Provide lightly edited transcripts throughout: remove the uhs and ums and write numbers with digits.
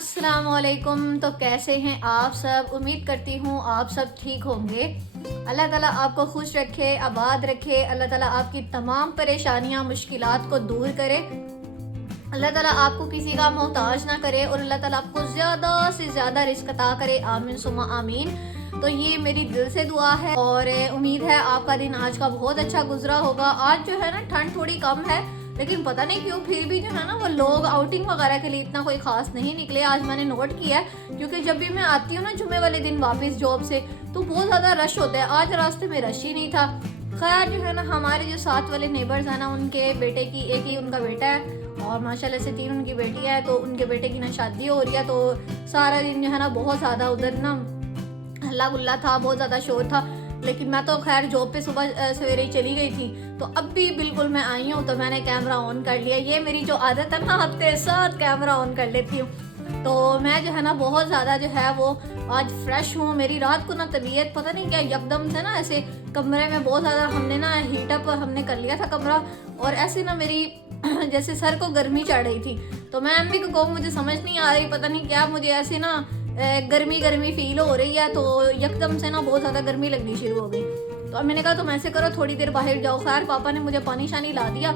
अस्सलामुअलैकुम। तो कैसे हैं आप सब? उम्मीद करती हूँ आप सब ठीक होंगे। अल्लाह ताला आपको खुश रखे, आबाद रखे। अल्लाह ताला आपकी तमाम परेशानियाँ मुश्किलात को दूर करे। अल्लाह ताला आपको किसी का मोहताज ना करे और अल्लाह ताला आपको ज़्यादा से ज़्यादा रिस्क अता करे। आमीन सुम्मा आमीन। तो ये मेरी दिल से दुआ है और उम्मीद है आपका दिन आज का बहुत अच्छा गुजरा होगा। आज जो है ना ठंड थोड़ी कम है, लेकिन पता नहीं क्यों फिर भी जो है ना वो लोग आउटिंग वगैरह के लिए इतना कोई खास नहीं निकले। आज मैंने नोट किया है क्योंकि जब भी मैं आती हूँ ना जुम्मे वाले दिन वापस जॉब से, तो बहुत ज़्यादा रश होता है। आज रास्ते में रश ही नहीं था। खैर जो है ना हमारे जो साथ वाले नेबर्स हैं ना, उनके बेटे की एक ही उनका बेटा है और माशाल्लाह से 3 उनकी बेटियाँ हैं। तो उनके बेटे की ना शादी हो रही है, तो सारा दिन जो है ना बहुत ज़्यादा उधर ना हल्ला गुल्ला था, बहुत ज़्यादा शोर था। लेकिन मैं तो खैर जॉब पे सुबह सवेरे ही चली गई थी, तो अब भी बिल्कुल मैं आई हूँ तो मैंने कैमरा ऑन कर लिया। ये मेरी जो आदत है ना, हफ्ते साथ कैमरा ऑन कर लेती हूँ। तो मैं जो है ना बहुत ज़्यादा जो है वो आज फ्रेश हूँ। मेरी रात को ना तबीयत पता नहीं क्या एकदम से ना ऐसे कमरे में बहुत ज़्यादा हमने ना हीटअप हमने कर लिया था कमरा, और ऐसे ना मेरी जैसे सर को गर्मी चढ़ रही थी। तो मैं अम्मी को कहूँ मुझे समझ नहीं आ रही, पता नहीं क्या मुझे ऐसे ना गर्मी गर्मी फील हो रही है। तो एकदम से ना बहुत ज़्यादा गर्मी लगनी शुरू हो गई। तो अब मैंने कहा तुम ऐसे करो थोड़ी देर बाहर जाओ। खैर पापा ने मुझे पानी शानी ला दिया।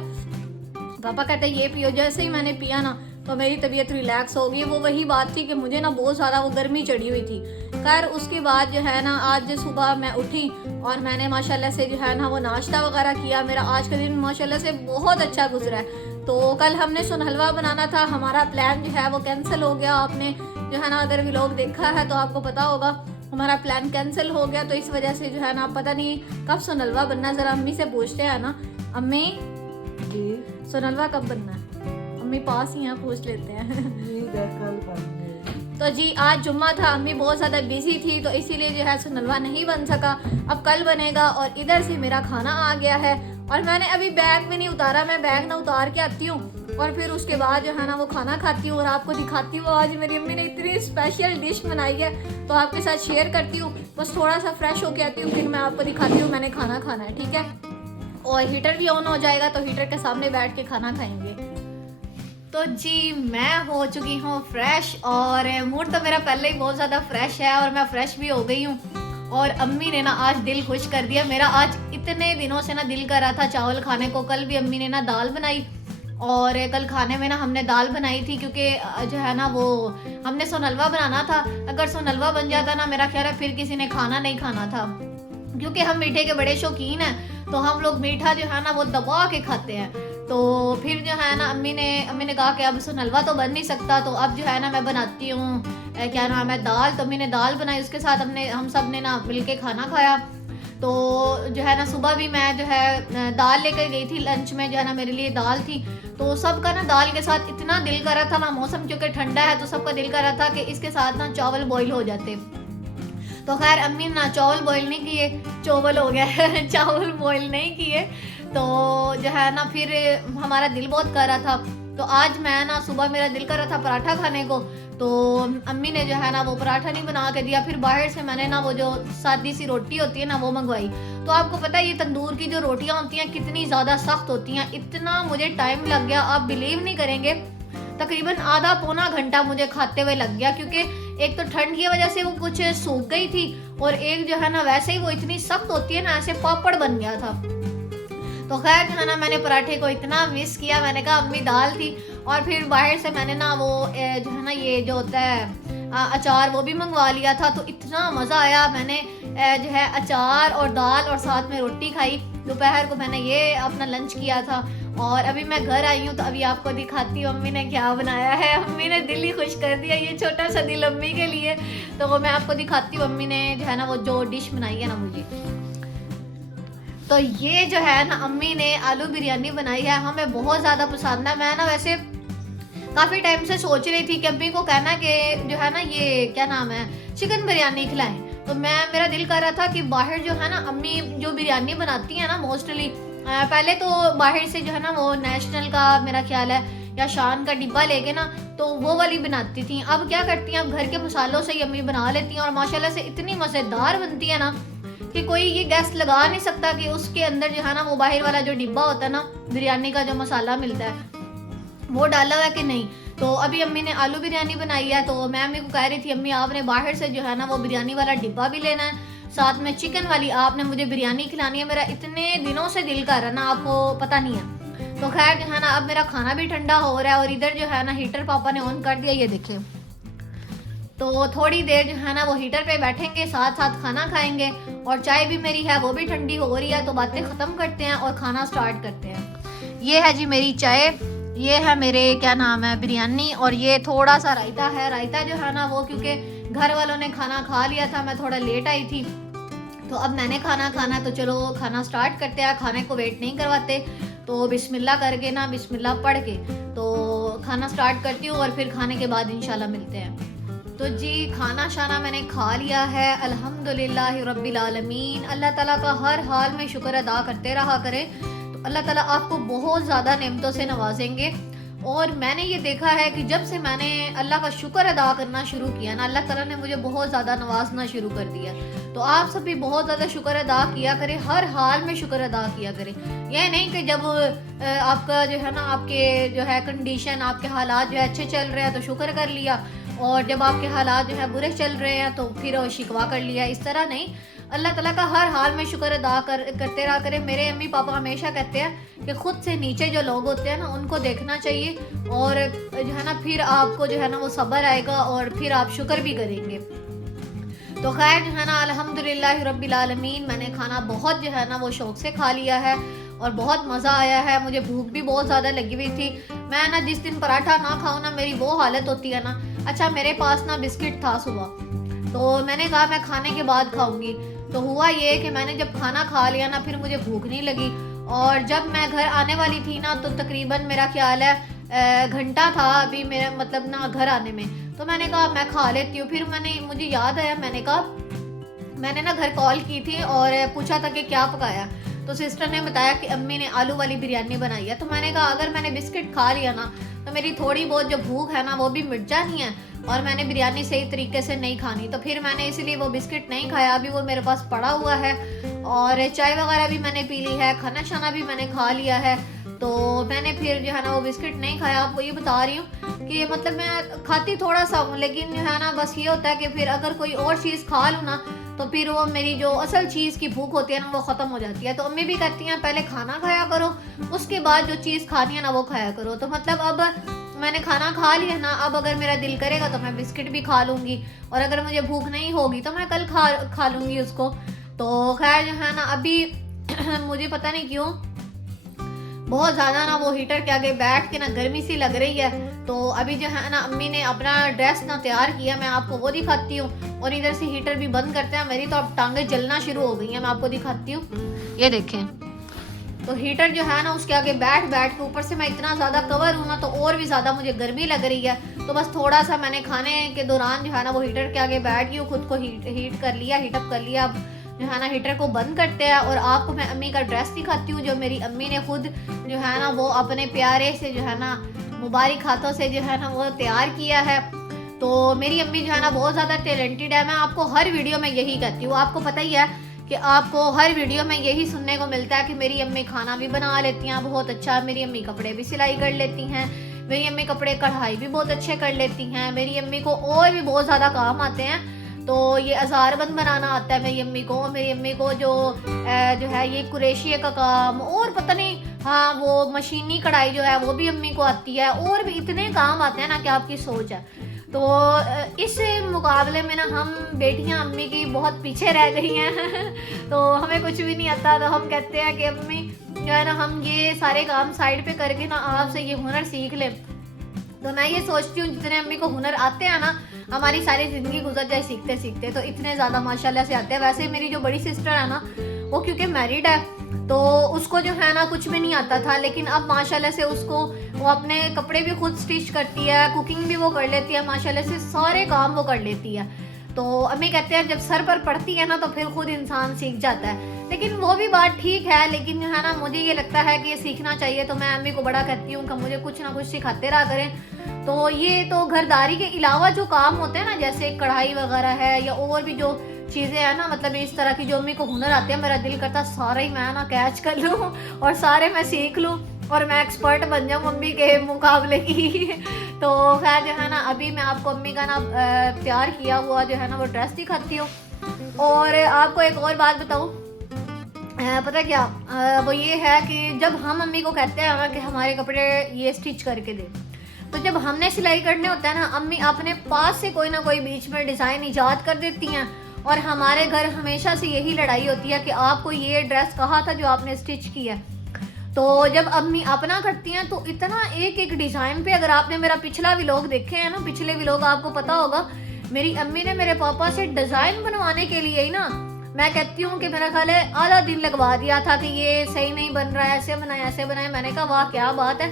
पापा कहते ये पियो। जैसे ही मैंने पिया ना तो मेरी तबीयत रिलैक्स हो गई। वो वही बात थी कि मुझे ना बहुत ज़्यादा वो गर्मी चढ़ी हुई थी। खैर उसके बाद जो है ना आज सुबह मैं उठी और मैंने माशाल्लाह से जो है ना वो नाश्ता वगैरह किया। मेरा आज का दिन माशाल्लाह से बहुत अच्छा गुजरा है। तो कल हमने सुन हलवा बनाना था, हमारा प्लान जो है वो कैंसिल हो गया। आपने जो है ना अगर व्लॉग देखा है तो आपको पता होगा हमारा प्लान कैंसिल हो गया। तो इस वजह से जो है ना पता नहीं कब सुन हलवा बनना। ज़रा अम्मी से पूछते हैं ना, अम्मी जी सुन हलवा कब बनना है? अम्मी पास ही हैं, पूछ लेते हैं। कल बनने। तो जी आज जुम्मा था, अम्मी बहुत ज़्यादा बिजी थी तो इसीलिए जो है सुनलवा नहीं बन सका। अब कल बनेगा। और इधर से मेरा खाना आ गया है और मैंने अभी बैग भी नहीं उतारा। मैं बैग ना उतार के आती हूँ और फिर उसके बाद जो है ना वो खाना खाती हूँ और आपको दिखाती हूँ। आज मेरी अम्मी ने इतनी स्पेशल डिश बनाई है तो आपके साथ शेयर करती हूँ। बस थोड़ा सा फ्रेश होके आती हूँ, फिर मैं आपको दिखाती हूँ मैंने खाना खाना है, ठीक है। और हीटर भी ऑन हो जाएगा तो हीटर के सामने बैठ के खाना खाएंगे। तो जी मैं हो चुकी हूँ फ्रेश और मूड तो मेरा पहले ही बहुत ज़्यादा फ्रेश है और मैं फ्रेश भी हो गई हूँ। और अम्मी ने ना आज दिल खुश कर दिया मेरा। आज इतने दिनों से ना दिल कर रहा था चावल खाने को। कल भी अम्मी ने ना दाल बनाई और कल खाने में ना हमने दाल बनाई थी क्योंकि जो है ना वो हमने सोनलवा बनाना था। अगर सोनलवा बन जाता ना मेरा ख्याल है फिर किसी ने खाना नहीं खाना था, क्योंकि हम मीठे के बड़े शौकीन हैं। तो हम लोग मीठा जो है ना वो दबा के खाते हैं। तो फिर जो है ना अम्मी ने कहा कि अब सुन हलवा तो बन नहीं सकता, तो अब जो है ना मैं बनाती हूँ क्या नाम है दाल। तो अम्मी ने दाल बनाई, उसके साथ हम सब ने ना मिल के खाना खाया। तो जो है ना सुबह भी मैं जो है दाल लेकर गई थी, लंच में जो है ना मेरे लिए दाल थी। तो सबका ना दाल के साथ इतना दिल कर रहा था ना, मौसम क्योंकि ठंडा है तो सबका दिल कर रहा था कि इसके साथ ना चावल बॉईल हो जाते। तो खैर अम्मी ना चावल बॉईल नहीं किए, चावल हो गया चावल बॉईल नहीं किए। तो जो है ना फिर हमारा दिल बहुत कर रहा था। तो आज मैं ना सुबह मेरा दिल कर रहा था पराठा खाने को, तो अम्मी ने जो है ना वो पराठा नहीं बना के दिया। फिर बाहर से मैंने ना वो जो सादी सी रोटी होती है ना वो मंगवाई। तो आपको पता है ये तंदूर की जो रोटियां होती हैं कितनी ज़्यादा सख्त होती हैं। इतना मुझे टाइम लग गया, आप बिलीव नहीं करेंगे, तकरीबन आधा पौना घंटा मुझे खाते हुए लग गया। क्योंकि एक तो ठंड की वजह से वो कुछ सूख गई थी और एक जो है ना वैसे ही वो इतनी सख्त होती है ना, ऐसे पापड़ बन गया था। तो खैर जो है ना मैंने पराठे को इतना मिस किया। मैंने कहा अम्मी दाल थी। और फिर बाहर से मैंने ना वो जो है ना ये जो होता है अचार वो भी मंगवा लिया था। तो इतना मज़ा आया। मैंने जो है अचार और दाल और साथ में रोटी खाई। दोपहर को मैंने ये अपना लंच किया था और अभी मैं घर आई हूँ तो अभी आपको दिखाती हूँ अम्मी ने क्या बनाया है। अम्मी ने दिल ही खुश कर दिया, ये छोटा सा दिल अम्मी के लिए। तो वो मैं आपको दिखाती हूँ अम्मी ने जो है ना वो जो डिश बनाई है ना मुझे। तो ये जो है ना अम्मी ने आलू बिरयानी बनाई है, हमें बहुत ज़्यादा पसंद है। मैं ना वैसे काफ़ी टाइम से सोच रही थी कि अम्मी को कहना कि जो है ना ये क्या नाम है चिकन बिरयानी खिलाएं। तो मेरा दिल कर रहा था कि बाहर जो है ना अम्मी जो बिरयानी बनाती है ना मोस्टली पहले तो बाहर से जो है ना वो नेशनल का मेरा ख्याल है या शान का डिब्बा लेके ना तो वो वाली बनाती थी। अब क्या करती हैं, अब घर के मसालों से ही अम्मी बना लेती हैं और माशाल्लाह से इतनी मज़ेदार बनती है ना कि कोई ये गैस लगा नहीं सकता कि उसके अंदर जो है ना वो बाहर वाला जो डिब्बा होता है ना बिरयानी का जो मसाला मिलता है वो डाला हुआ है कि नहीं। तो अभी अम्मी ने आलू बिरयानी बनाई है, तो मैं अम्मी को कह रही थी अम्मी आपने बाहर से जो है ना वो बिरयानी वाला डिब्बा भी लेना है, साथ में चिकन वाली आपने मुझे बिरयानी खिलानी है, मेरा इतने दिनों से दिल कर रहा है ना, आपको पता नहीं है। तो खैर जो है ना अब मेरा खाना भी ठंडा हो रहा है और इधर जो है ना हीटर पापा ने ऑन कर दिया, ये देखें। तो थोड़ी देर जो है ना वो हीटर पे बैठेंगे, साथ साथ खाना खाएंगे और चाय भी मेरी है वो भी ठंडी हो रही है, तो बातें ख़त्म करते हैं और खाना स्टार्ट करते हैं। ये है जी मेरी चाय, ये है मेरे क्या नाम है बिरयानी, और ये थोड़ा सा रायता है। रायता जो है ना वो क्योंकि घर वालों ने खाना खा लिया था, मैं थोड़ा लेट आई थी, तो अब मैंने खाना खाना, तो चलो खाना स्टार्ट करते हैं, खाने को वेट नहीं करवाते। तो बिस्मिल्लाह करके ना, बिस्मिल्लाह पढ़ के तो खाना स्टार्ट करती हूँ और फिर खाने के बाद इंशाल्लाह मिलते हैं। तो जी खाना शाना मैंने खा लिया है, अल्हम्दुलिल्लाह रब्बिल आलमीन। अल्लाह ताला का हर हाल में शुक्र अदा करते रहा करें, तो अल्लाह ताला आपको बहुत ज़्यादा नेमतों से नवाजेंगे। और मैंने ये देखा है कि जब से मैंने अल्लाह का शुक्र अदा करना शुरू किया ना, अल्लाह ताला ने मुझे बहुत ज़्यादा नवाजना शुरू कर दिया। तो आप सब भी बहुत ज़्यादा शुक्र अदा किया करें, हर हाल में शुक्र अदा किया करें। यह नहीं कि जब आपका जो है ना आपके जो है कंडीशन, आपके हालात जो है अच्छे चल रहे हैं तो शुक्र कर लिया, और जब आपके हालात जो है बुरे चल रहे हैं तो फिर शिकवा कर लिया। इस तरह नहीं, अल्लाह ताला का हर हाल में शुक्र अदा करते रहा करें। मेरे अम्मी पापा हमेशा कहते हैं कि खुद से नीचे जो लोग होते हैं ना उनको देखना चाहिए, और जो है ना फिर आपको जो है ना वो सब्र आएगा और फिर आप शुक्र भी करेंगे। तो खैर जो है ना अल्हम्दुलिल्लाह रब्बिल आलमीन, मैंने खाना बहुत जो है ना वो शौक से खा लिया है और बहुत मज़ा आया है। मुझे भूख भी बहुत ज़्यादा लगी हुई थी। मैं ना जिस दिन पराठा ना खाऊँ ना, मेरी वो हालत होती है ना। अच्छा मेरे पास ना बिस्किट था सुबह, तो मैंने कहा मैं खाने के बाद खाऊंगी। तो हुआ ये कि मैंने जब खाना खा लिया ना फिर मुझे भूख नहीं लगी, और जब मैं घर आने वाली थी ना तो तकरीबन मेरा ख्याल है घंटा था अभी मेरा मतलब ना घर आने में। तो मैंने कहा मैं खा लेती हूँ। फिर मुझे याद आया, मैंने कहा मैंने ना घर कॉल की थी और पूछा था कि क्या पकाया, तो सिस्टर ने बताया कि अम्मी ने आलू वाली बिरयानी बनाई है। तो मैंने कहा अगर मैंने बिस्किट खा लिया ना तो मेरी थोड़ी बहुत जो भूख है ना वो भी मिट जानी है, और मैंने बिरयानी सही तरीके से नहीं खानी। तो फिर मैंने इसलिए वो बिस्किट नहीं खाया, अभी वो मेरे पास पड़ा हुआ है। और चाय वगैरह भी मैंने पी ली है, खाना शाना भी मैंने खा लिया है, तो मैंने फिर जो है ना वो बिस्किट नहीं खाया। आपको ये बता रही हूँ कि मतलब मैं खाती थोड़ा सा हूँ, लेकिन जो है ना बस ये होता है कि फिर अगर कोई और चीज़ खा लूँ ना तो फिर वो मेरी जो असल चीज़ की भूख होती है ना वो ख़त्म हो जाती है। तो अम्मी भी कहती हैं पहले खाना खाया करो, उसके बाद जो चीज़ खानी है ना वो खाया करो। तो मतलब अब मैंने खाना खा लिया ना, अब अगर मेरा दिल करेगा तो मैं बिस्किट भी खा लूँगी, और अगर मुझे भूख नहीं होगी तो मैं कल खा लूँगी उसको। तो खैर जो है ना अभी मुझे पता नहीं क्यों बहुत ज़्यादा ना वो हीटर के आगे बैठ के ना गर्मी सी लग रही है। तो अभी जो है ना अम्मी ने अपना ड्रेस ना तैयार किया, मैं आपको वो दिखाती हूँ। और इधर से हीटर भी बंद करते हैं, मेरी तो अब टांगें जलना शुरू हो गई हैं, मैं आपको दिखाती हूँ। ये देखें, तो हीटर जो है ना उसके आगे बैठ के, ऊपर से मैं इतना ज़्यादा कवर हूँ ना तो और भी ज़्यादा मुझे गर्मी लग रही है। तो बस थोड़ा सा मैंने खाने के दौरान जो है ना वो हीटर के आगे बैठ गई हूँ, खुद को हीट कर लिया, हीटअप कर लिया। अब जो है ना हीटर को बंद करते हैं और आपको मैं अम्मी का ड्रेस दिखाती हूँ, जो मेरी अम्मी ने खुद जो है ना वो अपने प्यारे से जो है ना मुबारक हाथों से जो है ना वो तैयार किया है। तो मेरी अम्मी जो है ना बहुत ज़्यादा टैलेंटेड है। मैं आपको हर वीडियो में यही कहती हूँ, आपको पता ही है कि आपको हर वीडियो में यही सुनने को मिलता है कि मेरी अम्मी खाना भी बना लेती हैं बहुत अच्छा, मेरी अम्मी कपड़े भी सिलाई कर लेती हैं, मेरी अम्मी कपड़े कढ़ाई भी बहुत अच्छे कर लेती हैं, मेरी अम्मी को और भी बहुत ज़्यादा काम आते हैं। तो ये अज़ारबंद बनाना आता है मेरी अम्मी को जो है ये कुरेशिया का काम, और पता नहीं हाँ वो मशीनी कढ़ाई जो है वो भी अम्मी को आती है, और भी इतने काम आते हैं ना कि आपकी सोच है। तो इस मुकाबले में ना हम बेटियां अम्मी की बहुत पीछे रह गई हैं तो हमें कुछ भी नहीं आता, तो हम कहते हैं कि अम्मी जो है ना हम ये सारे काम साइड पे करके ना आपसे ये हुनर सीख लें। तो मैं ये सोचती हूँ जितने अम्मी को हुनर आते हैं ना, हमारी सारी ज़िंदगी गुजर जाए सीखते सीखते, तो इतने ज़्यादा माशाल्लाह से आते हैं। वैसे मेरी जो बड़ी सिस्टर है ना वो क्योंकि मैरिड है तो उसको जो है ना कुछ भी नहीं आता था, लेकिन अब माशाल्लाह से उसको वो अपने कपड़े भी खुद स्टिच करती है, कुकिंग भी वो कर लेती है, माशाल्लाह से सारे काम वो कर लेती है। तो अम्मी कहते हैं जब सर पर पड़ती है ना तो फिर खुद इंसान सीख जाता है। लेकिन वो भी बात ठीक है, लेकिन जो है ना मुझे ये लगता है कि ये सीखना चाहिए। तो मैं अम्मी को बड़ा कहती हूँ कि मुझे कुछ ना कुछ सिखाते रहा करें। तो ये तो घरदारी के अलावा जो काम होते हैं ना, जैसे कढ़ाई वगैरह है या और भी जो चीज़ें हैं ना, मतलब इस तरह की जो अम्मी को हुनर आते हैं, मेरा दिल करता सारे ही मैं ना कैच कर लूँ और सारे मैं सीख लूँ। और मैं एक्सपर्ट बन जाऊँ मम्मी के मुकाबले की। तो खैर जो है ना, अभी मैं आपको अम्मी का ना तैयार किया हुआ जो है ना वो ड्रेस दिखाती हूँ। और आपको एक और बात बताऊँ, पता क्या, वो ये है कि जब हम मम्मी को कहते हैं ना कि हमारे कपड़े ये स्टिच करके दे, तो जब हमने सिलाई करने होता है ना, अम्मी अपने पास से कोई ना कोई बीच में डिज़ाइन ईजाद कर देती हैं। और हमारे घर हमेशा से यही लड़ाई होती है कि आपको ये ड्रेस कहा था जो आपने स्टिच किया। तो जब अम्मी अपना करती हैं तो इतना एक एक डिज़ाइन पे, अगर आपने मेरा पिछला व्लॉग देखे हैं ना, पिछले व्लॉग आपको पता होगा, मेरी अम्मी ने मेरे पापा से डिज़ाइन बनवाने के लिए ही ना, मैं कहती हूँ कि मेरा ख्याल है आधा दिन लगवा दिया था कि ये सही नहीं बन रहा है, ऐसे बनाए ऐसे बनाए। मैंने कहा वाह क्या बात है,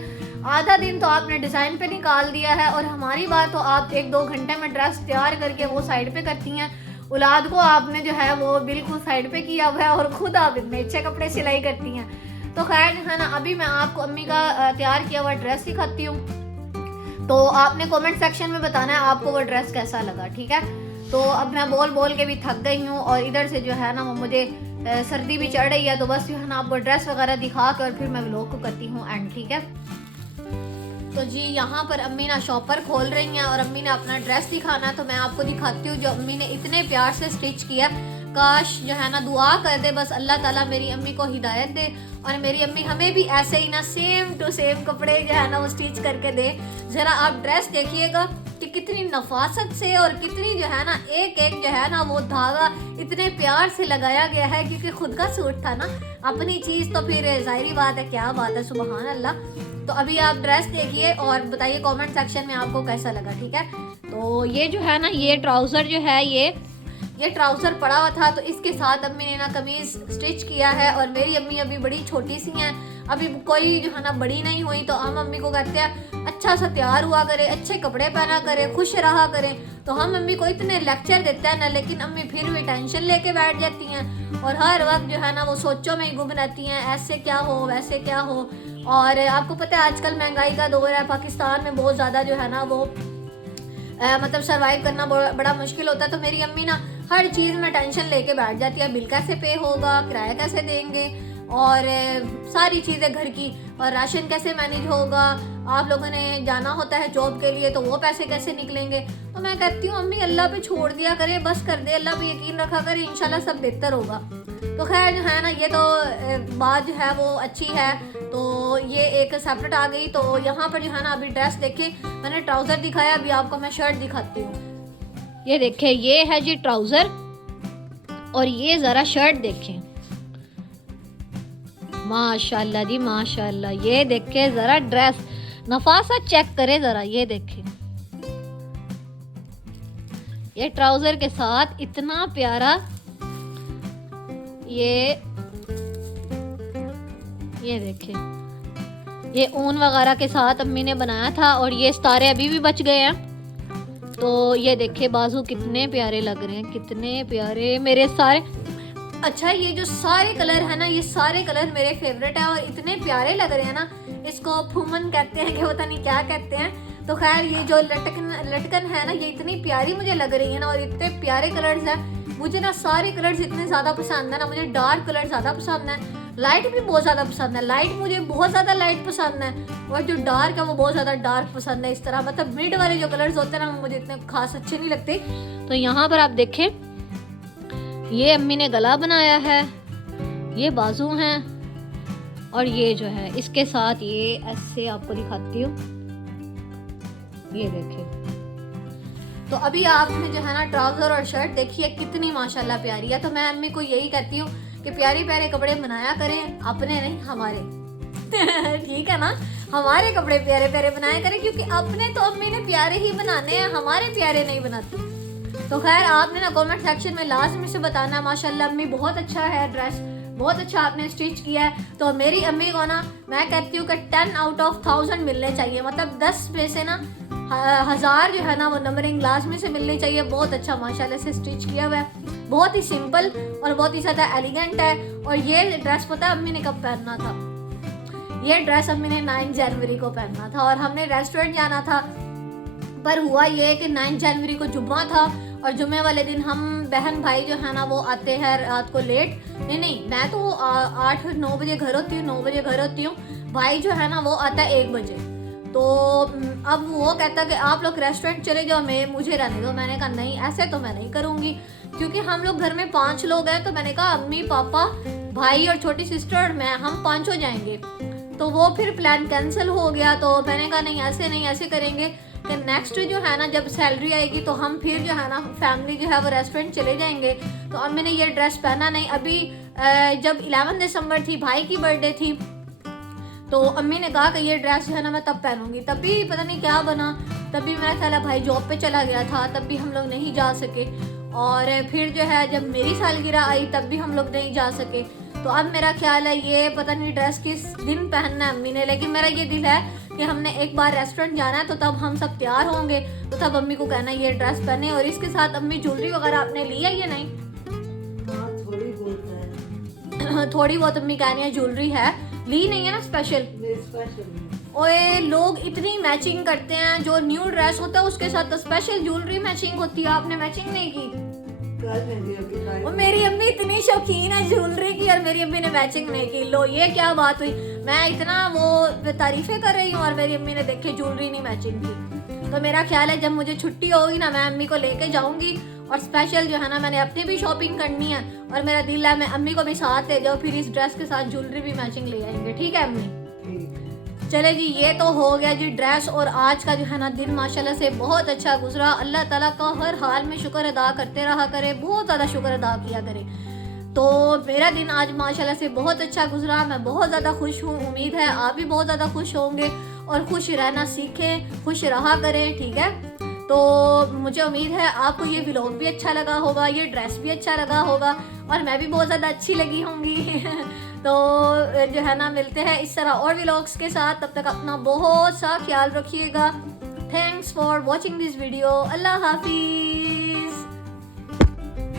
आधा दिन तो आपने डिज़ाइन पे निकाल दिया है। और हमारी बात तो आप 1-2 घंटे में ड्रेस तैयार करके वो साइड पे करती हैं। औलाद को आपने जो है वो बिल्कुल साइड पे किया हुआ है और खुद आप इतने अच्छे कपड़े सिलाई करती हैं। तो खैर है ना, अभी मैं आपको अम्मी का तैयार किया हुआ ड्रेस दिखाती हूँ। तो आपने कमेंट सेक्शन में बताना है आपको वो ड्रेस कैसा लगा, ठीक है। तो अब मैं बोल बोल के भी थक गई हूँ और इधर से जो है ना वो मुझे सर्दी भी चढ़ रही है। तो बस जो है ना आपको ड्रेस वगैरह दिखा कर फिर मैं व्लॉग को करती हूँ एंड, ठीक है। तो जी यहाँ पर अम्मी ना शॉपर खोल रही हैं और अम्मी ने अपना ड्रेस दिखाना है। तो मैं आपको दिखाती हूँ जो अम्मी ने इतने प्यार से स्टिच किया। काश जो है ना दुआ कर दे बस अल्लाह ताला मेरी अम्मी को हिदायत दे और मेरी अम्मी हमें भी ऐसे ही ना सेम टू सेम कपड़े जो है ना वो स्टिच करके दे। ज़रा आप ड्रेस देखिएगा कि कितनी नफासत से और कितनी जो है ना एक एक जो है ना वो धागा इतने प्यार से लगाया गया है, क्योंकि खुद का सूट था ना, अपनी चीज़ तो फिर जाहिर बात है, क्या बात है, सुबहान अल्लाह। तो अभी आप ड्रेस देखिए और बताइए कमेंट सेक्शन में आपको कैसा लगा, ठीक है। तो ये जो है ना ये ट्राउज़र जो है ये ट्राउज़र पड़ा हुआ था, तो इसके साथ अम्मी ने ना कमीज़ स्टिच किया है। और मेरी अम्मी अभी बड़ी छोटी सी हैं, अभी कोई जो है ना बड़ी नहीं हुई। तो हम अम्मी को कहते हैं अच्छा सा तैयार हुआ करे, अच्छे कपड़े पहना करे, खुश रहा करें। तो हम अम्मी को इतने लेक्चर देते हैं ना, लेकिन अम्मी फिर भी टेंशन लेके बैठ जाती हैं और हर वक्त जो है ना वो सोचों में ही गुम रहती हैं, ऐसे क्या हो वैसे क्या हो। और आपको पता है आजकल महंगाई का दौर है, पाकिस्तान में बहुत ज़्यादा जो है ना वो मतलब सर्वाइव करना बड़ा मुश्किल होता है। तो मेरी अम्मी ना हर चीज़ में टेंशन लेके बैठ जाती है, बिल कैसे पे होगा, किराया कैसे देंगे और सारी चीज़ें घर की, और राशन कैसे मैनेज होगा, आप लोगों ने जाना होता है जॉब के लिए तो वो पैसे कैसे निकलेंगे। तो मैं कहती हूँ अम्मी अल्लाह पे छोड़ दिया करे, बस कर दे, अल्लाह पे यकीन रखा करे, इंशाल्लाह सब बेहतर होगा। तो खैर जो है ना ये तो बात जो है वो अच्छी है। तो ये एक सेपरेट आ गई। तो यहाँ पर जो है ना अभी ड्रेस देखे, मैंने ट्राउज़र दिखाया, अभी आपको मैं शर्ट दिखाती हूँ। ये देखें, ये है जी ट्राउज़र और ये ज़रा शर्ट देखें, माशाल्लाह जी माशाल्लाह। ये देखें ज़रा ड्रेस, नफासत चेक करें ज़रा, ये देखें, ये ट्राउज़र के साथ इतना प्यारा ये देखें, ये ऊन वगैरह के साथ अम्मी ने बनाया था और ये सितारे अभी भी बच गए हैं। तो ये देखे बाजू कितने प्यारे लग रहे हैं, कितने प्यारे मेरे सारे। अच्छा ये जो सारे कलर है ना, ये सारे कलर मेरे फेवरेट है और इतने प्यारे लग रहे हैं ना, इसको फूमन कहते हैं कि पता नहीं क्या कहते हैं। तो खैर ये जो लटकन है ना, ये इतनी प्यारी मुझे लग रही है ना और इतने प्यारे कलर्स हैं। मुझे ना सारे कलर्स इतने ज़्यादा पसंद है ना, मुझे डार्क कलर ज़्यादा पसंद है, लाइट भी बहुत ज़्यादा पसंद है। लाइट मुझे बहुत ज़्यादा लाइट पसंद है और जो डार्क है वो बहुत ज़्यादा डार्क पसंद है। इस तरह मतलब मिड वाले जो कलर्स होते हैं ना मुझे इतने खास अच्छे नहीं लगते। तो यहाँ पर आप देखें, ये अम्मी ने गला बनाया है, ये बाजू हैं और ये जो है इसके साथ ये ऐसे आपको दिखाती हूँ, ये देखें। तो अभी आपने जो है ना ट्राउज़र और शर्ट देखिए कितनी माशाल्लाह प्यारी है। तो मैं अम्मी को यही कहती हूँ कि प्यारे प्यारे कपड़े बनाया करें, अपने नहीं हमारे ठीक है ना, हमारे कपड़े प्यारे प्यारे बनाया करें, क्योंकि अपने तो अम्मी ने प्यारे ही बनाने हैं, हमारे प्यारे नहीं बनाती। तो खैर आपने ना कमेंट सेक्शन में लाजमी से बताना है। माशाल्लाह अम्मी बहुत अच्छा है ड्रेस, बहुत अच्छा आपने स्टिच किया है। तो मेरी अम्मी को ना मैं कहती हूँ कि 10 आउट ऑफ 1000 मिलने चाहिए, मतलब 10 में से ना 1000 जो है ना वो नंबरिंग लाजमी से मिलनी चाहिए। बहुत अच्छा माशाल्लाह से स्टिच किया हुआ है, बहुत ही सिंपल और बहुत ही ज़्यादा एलिगेंट है। और ये ड्रेस पता है अम्मी ने कब पहनना था? ये ड्रेस अम्मी ने 9 जनवरी को पहनना था और हमने रेस्टोरेंट जाना था, पर हुआ ये कि 9 जनवरी को जुम्मा था और जुम्मे वाले दिन हम बहन भाई जो है ना वो आते हैं रात को लेट। नहीं मैं तो 8-9 बजे घर होती हूँ, 9 बजे घर होती हूँ, भाई जो है ना वो आता है 1 बजे। तो अब वो कहता कि आप लोग रेस्टोरेंट चले जाओ, मुझे रहने दो। मैंने कहा नहीं, ऐसे तो मैं नहीं करूँगी, क्योंकि हम लोग घर में 5 लोग हैं। तो मैंने कहा अम्मी पापा भाई और छोटी सिस्टर और मैं, हम 5 हो जाएंगे। तो वो फिर प्लान कैंसिल हो गया। तो मैंने कहा नहीं, ऐसे करेंगे कि नेक्स्ट जो है ना जब सैलरी आएगी तो हम फिर जो है ना फैमिली जो है वो रेस्टोरेंट चले जाएंगे। तो अम्मी ने ये ड्रेस पहना नहीं। अभी जब 11 दिसंबर थी, भाई की बर्थडे थी, तो अम्मी ने कहा कि ये ड्रेस जो है ना मैं तब पहनूंगी। तभी पता नहीं क्या बना, तभी मेरा ख्याल है भाई जॉब पे चला गया था, तब भी हम लोग नहीं जा सके। और फिर जो है जब मेरी सालगिरह आई तब भी हम लोग नहीं जा सके। तो अब मेरा ख्याल है ये पता नहीं ड्रेस किस दिन पहनना है अम्मी ने, लेकिन मेरा ये दिल है कि हमने एक बार रेस्टोरेंट जाना है, तो तब हम सब तैयार होंगे, तो तब अम्मी को कहना ये ड्रेस पहने। और इसके साथ अम्मी ज्वेलरी वगैरह आपने ली है या नहीं? हाँ, थोड़ी बहुत है। थोड़ी बहुत अम्मी कहनी है ज्वेलरी है, ली नहीं है ना स्पेशल? स्पेशल ओए लोग इतनी मैचिंग करते हैं, जो न्यू ड्रेस होता है उसके साथ तो स्पेशल ज्वेलरी मैचिंग होती है, आपने मैचिंग नहीं की? और मेरी अम्मी इतनी शौकीन है ज्वेलरी की और मेरी अम्मी ने मैचिंग नहीं की। लो ये क्या बात हुई, मैं इतना वो तारीफें कर रही हूँ और मेरी अम्मी ने देखे ज्वेलरी नहीं मैचिंग की। तो मेरा ख्याल है जब मुझे छुट्टी होगी ना मैं अम्मी को लेके जाऊंगी और स्पेशल जो है ना मैंने अपनी भी शॉपिंग करनी है और मेरा दिल है मैं अम्मी को भी साथ ले जाऊँ, फिर इस ड्रेस के साथ ज्वेलरी भी मैचिंग ले आएंगे। ठीक है अम्मी? चले जी, ये तो हो गया जी ड्रेस। और आज का जो है ना दिन माशाल्लाह से बहुत अच्छा गुजरा। अल्लाह ताला का हर हाल में शुक्र अदा करते रहा करे, बहुत ज़्यादा शुक्र अदा किया करे। तो मेरा दिन आज माशाल्लाह से बहुत अच्छा गुजरा, मैं बहुत ज़्यादा खुश हूँ। उम्मीद है आप भी बहुत ज़्यादा खुश होंगे और खुश रहना सीखें, खुश रहा करें। ठीक है? तो मुझे उम्मीद है आपको ये व्लॉग भी अच्छा लगा होगा, ये ड्रेस भी अच्छा लगा होगा और मैं भी बहुत ज़्यादा अच्छी लगी होंगी। तो जो है ना मिलते हैं इस तरह और व्लॉग्स के साथ, तब तक अपना बहुत सा ख्याल रखिएगा। Thanks for watching this video. अल्लाह हाफिज़।